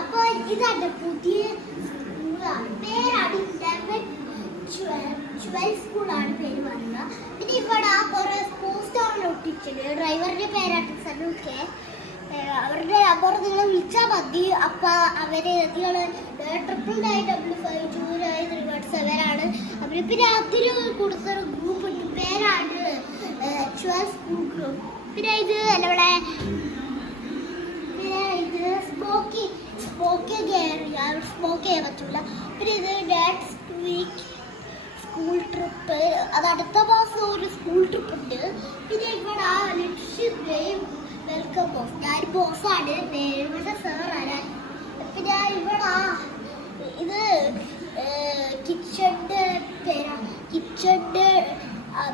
അപ്പോൾ ഇതാണ് പുതിയ സ്കൂളാണ്. പേരാണ് 11-12 സ്കൂളാണ് പേര് പറയുക. പിന്നെ ഇവിടെ കുറേ പോസ്റ്ററാണ് ഒട്ടിച്ചത്. ഡ്രൈവറിൻ്റെ പേരാണ് സനൂക്കെ. അവരുടെ നമ്പർ നിങ്ങൾ വിളിച്ചാൽ മതി. അപ്പം അവര് നിങ്ങൾ 999552937 അവർ പിന്നെ അതിന് കൊടുത്തൊരു ഗ്രൂപ്പ് ഉണ്ട്. പേരാണ് 12 സ്കൂൾ ഗ്രൂപ്പ്. പിന്നെ ഇത് നമ്മുടെ സ്മോക്ക് ചെയ്യാൻ പറ്റൂല. പിന്നെ ഇത് നെക്സ്റ്റ് വീക്ക് സ്കൂൾ ട്രിപ്പ്, അത് അടുത്ത മാസം ഒരു സ്കൂൾ ട്രിപ്പ് ഉണ്ട്. പിന്നെ ഇവിടെ വെൽക്കം ബോസ്, ഞാൻ ബോസാണ്, ഇവിടെ സാറാണ്. പിന്നെ ഇവിടെ ഇത് കിച്ചൻ്റെ പേരാണ്, കിച്ചൻ്റെ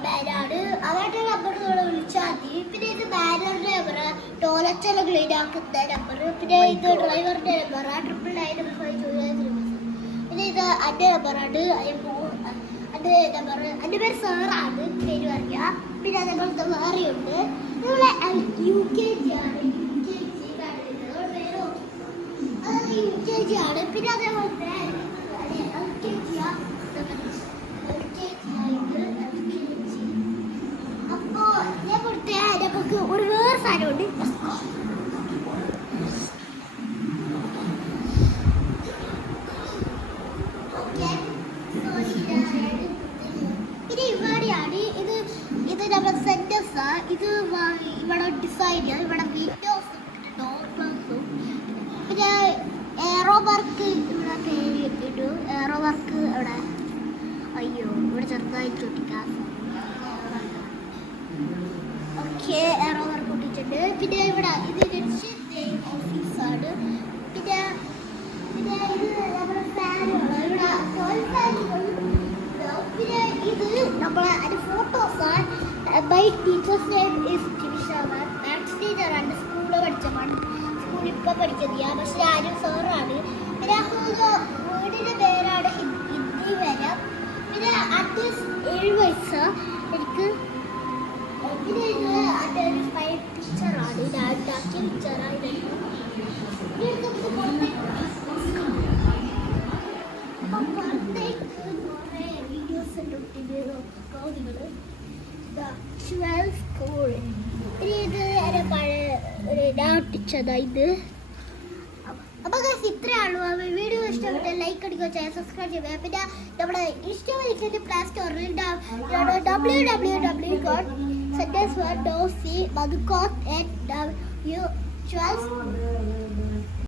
ബാനാണ്. അവരുടെ നമ്പർ നമ്മൾ വിളിച്ചാൽ മതി. പിന്നെ ഇത് ബാനറിൻ്റെ നമ്പർ, ടോയ്ലറ്റെല്ലാം ക്ലീൻ ആക്കുന്ന നമ്പർ. പിന്നെ ഇത് ഡ്രൈവറിൻ്റെ നമ്പറാണ് 999552937. പിന്നെ ഇത് എൻ്റെ നമ്പറാണ്, എൻ്റെ നമ്പർ. എൻ്റെ പേര് സാറാണ് പേര് പറയുക. പിന്നെ അതേപോലത്തെ വേറെയുണ്ട്. നമ്മളെ UKG ആണ്, UKG പേര് അത് UKG ആണ്. പിന്നെ അതേപോലത്തെ LKG. അപ്പോൾ ഇതേപോലത്തെ നമുക്ക് ഒരു വേറെ സാധനമുണ്ട്. പിന്നെ ഇവിടെയാണ് ഇത് നമ്മുടെ സെന്റൻസ്. ഇത് ഇവിടെ ഡിസൈൻ, ഇവിടെ വിൻഡോസും ഡോർസും. പിന്നെ എയറോ വർക്ക് ഇവിടെ പേര് ഇട്ടു. എയറോ വർക്ക് ഇവിടെ, അയ്യോ ഇവിടെ ചെറുതായിട്ട് ഒട്ടിക്കാം. ഓക്കെ, എയറോ വർക്ക് ഒട്ടിച്ചിട്ടുണ്ട്. പിന്നെ ഇവിടെ ഇത് ഓഫീസാണ്. പിന്നെ പിന്നെ ഇത് നമ്മുടെ ഫാനുകൾ, ഇവിടെ ഫാനുകൾ. പിന്നെ ഇത് നമ്മളെ അതിൻ്റെ ഫോട്ടോസാണ്. മൈ ടീച്ചേഴ്സ് നെയിം ഈസ് ടിവിഷാണ്. മാത്സ് ടീച്ചറാണ്, സ്കൂളിൽ പഠിച്ചതാണ്. സ്കൂളിൽ ഇപ്പോൾ പഠിക്കുന്നത് പക്ഷേ ആരും സാറാണ്. പിന്നെ വീടിൻ്റെ പേരാണ് ഹിന്ദി വരം. പിന്നെ അഡ്രസ് 7 വയസ്സ് എനിക്ക്. പിന്നെ ഇത് അതിൻ്റെ ഒരു ഫൈൻ പിക്ചറാണ്, ഞാൻ ഉണ്ടാക്കിയ പിക്ചറാണ്. Videos school. പിന്നെ ഇത് ഞാൻ ഒട്ടിച്ചതാ ഇത്. അപ്പോൾ ഇത്രയാണോ. വീഡിയോ ഇഷ്ടപ്പെട്ട ലൈക്ക് അടിക്കുക, ചാനൽ സബ്സ്ക്രൈബ് ചെയ്യുക. പിന്നെ നമ്മുടെ ഇഷ്ടമായിട്ട് പ്ലേ സ്റ്റോറിൽ www.sentenceworld.c